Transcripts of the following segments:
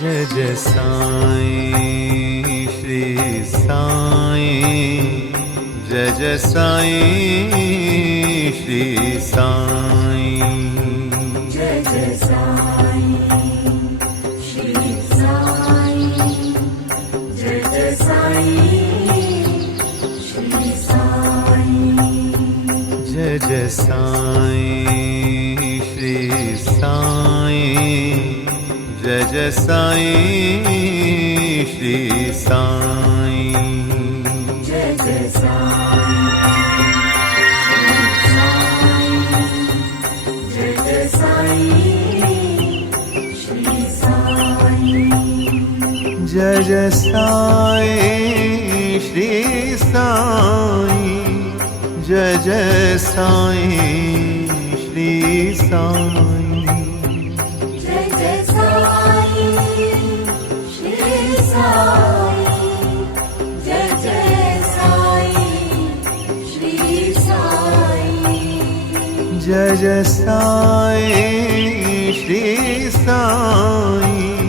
जय जय साईं श्री साईं, जय जय साईं श्री साईं, जय जय साईं श्री साईं, जय जय साईं श्री साईं, जय जय साईं श्री साईं, जय जय साईं श्री साईं, जय जय साईं जय जय साईं श्री साईं, जय जय साईं श्री साईं, जय जय साईं श्री साईं, जय जय साईं श्री साईं, जय जय साईं श्री साईं, जय जय साईं श्री साईं,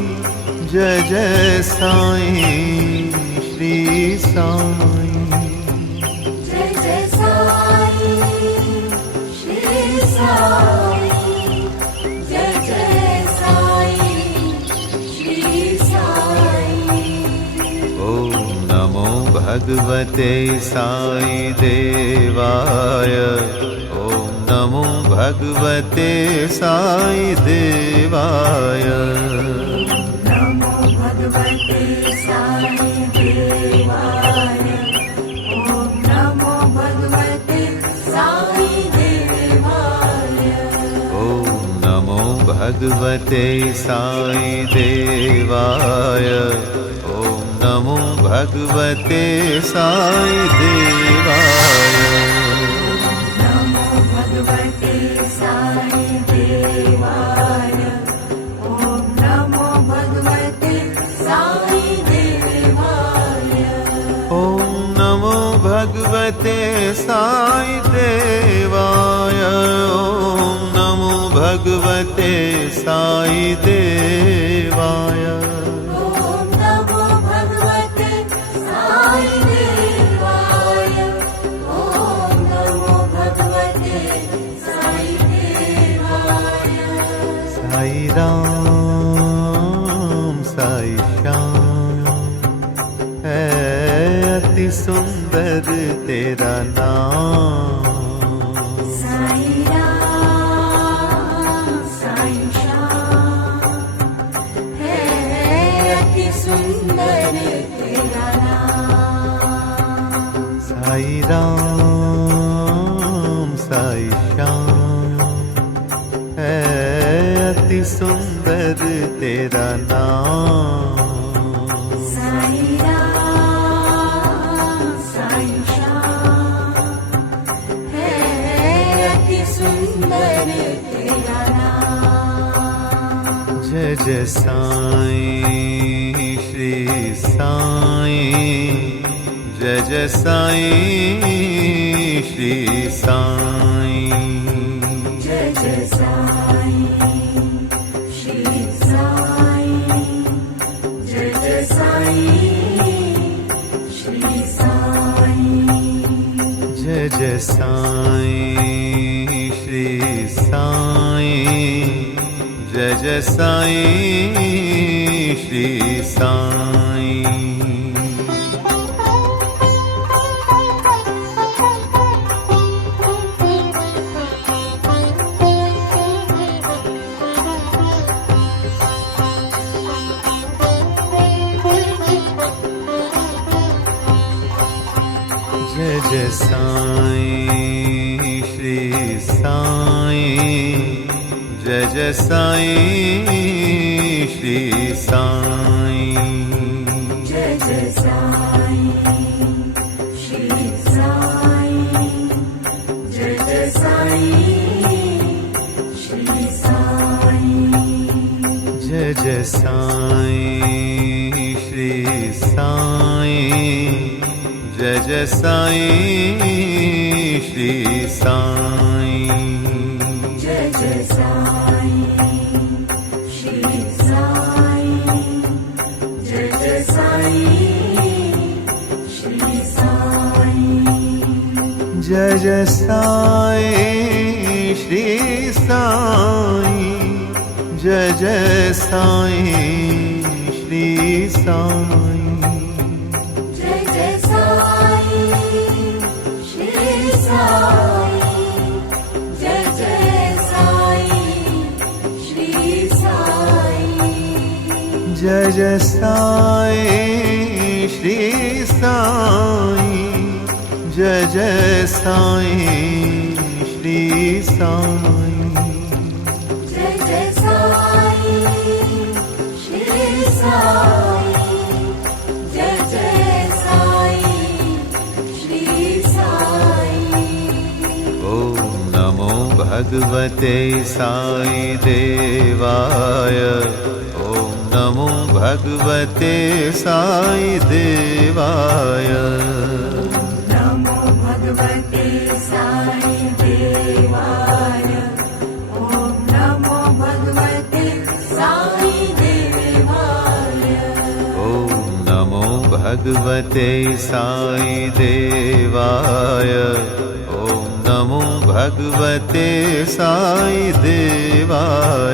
जय जय साईं श्री साईं, जय जय साईं श्री साईं, जय जय साईं श्री साईं। ॐ नमो भगवते साई देवाय, ॐ नमो भगवते साई देवाय, नमो भगवते साई देवाय, ॐ नमो भगवते साई देवाय, ॐ नमो भगवते साई देवाय, ॐ नमो भगवते साई देवाय, नमो भगवते साई देवाय, ॐ नमो भगवते साई देवाय, ॐ नमो भगवते साई देवाय, ॐ नमो भगवते साई देवाय, ॐ नमो भगवते साई देवाय, ॐ नमो भगवते साई देवाय। साई राम साई श्याम है अति सुंदर तेरा नाम, साई राम साई श्याम है अति सुंदर तेरा नाम, साई राम साई श्याम है अति सुंदर तेरा नाम, साई राम साई श्याम है अति सुंदर तेरा नाम। जय जय साईं श्री साईं, जय जय साईं श्री साईं, जय जय साईं श्री साईं, जय जय साईं श्री साईं, जय जय साईं श्री साईं, जय जय साईं श्री साईं, जय जय साईं श्री साईं, जय जय साईं श्री साईं, जय जय साईं श्री साईं, जय जय साईं श्री साईं, जय जय साईं श्री साईं, जय जय साईं श्री साईं, जय जय साईं श्री साईं, जय साईं श्री साईं जय जय साईं श्री साईं जय जय साईं श्री साईं जय जय साईं श्री साईं जय जय साईं श्री साईं जय जय साईं श्री साईं जय जय साईं श्री साईं जय जय साईं श्री साईं ॐ नमो भगवते साई देवाय ॐ नमो भगवते साई देवाय नमो भगवते साई देवाय ॐ नमो भगवते साई देवाय ॐ नमो भगवते साई देवाय ॐ नमो भगवते साई देवाय